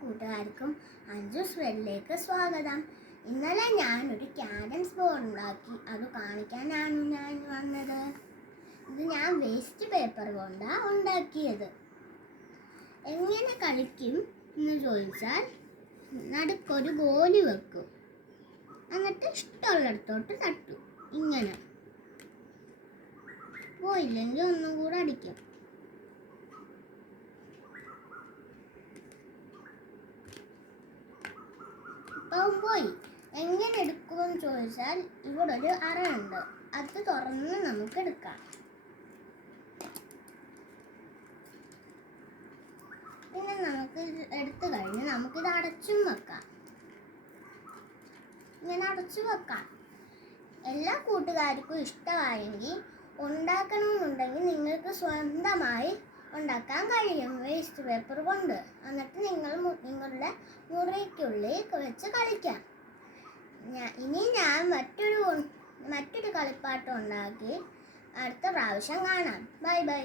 കൂട്ടുകാർക്കും അഞ്ജൂസ് വേൾഡിലേക്ക് സ്വാഗതം. ഇന്നലെ ഞാനൊരു ക്യാരംസ് ബോർഡ് ഉണ്ടാക്കി. അത് കാണിക്കാനാണ് ഞാൻ വന്നത്. ഇത് ഞാൻ വേസ്റ്റ് പേപ്പർ കൊണ്ടാണ് ഉണ്ടാക്കിയത്. എങ്ങനെ കളിക്കും എന്ന് ചോദിച്ചാൽ, നടുക്കൊരു ഗോലി വെക്കും, എന്നിട്ട് ഇഷ്ടമുള്ളിടത്തോട്ട് തട്ടും. ഇങ്ങനെ പോയില്ലെങ്കിൽ ഒന്നും കൂടെ അടിക്കും. ഇപ്പം പോയി. എങ്ങനെ എടുക്കുമെന്ന് ചോദിച്ചാൽ, ഇവിടെ ഒരു അറ ഉണ്ട്, അത് തുറന്ന് നമുക്ക് എടുക്കാം. പിന്നെ നമുക്ക് എടുത്തു കഴിഞ്ഞ് നമുക്കിത് അടച്ചും വെക്കാം. ഇങ്ങനെ അടച്ചു വെക്കാം. എല്ലാ കൂട്ടുകാർക്കും ഇഷ്ടമായെങ്കിൽ ഉണ്ടാക്കണമെന്നുണ്ടെങ്കിൽ നിങ്ങൾക്ക് സ്വന്തമായി ഉണ്ടാക്കാൻ കഴിയും വേസ്റ്റ് പേപ്പർ കൊണ്ട്. എന്നിട്ട് നിങ്ങളുടെ മുറിക്കുള്ളിൽ വെച്ച് കളിക്കാം. ഇനി ഞാൻ മറ്റൊരു കളിപ്പാട്ടം ഉണ്ടാക്കി അടുത്ത പ്രാവശ്യം കാണാം. Bye bye.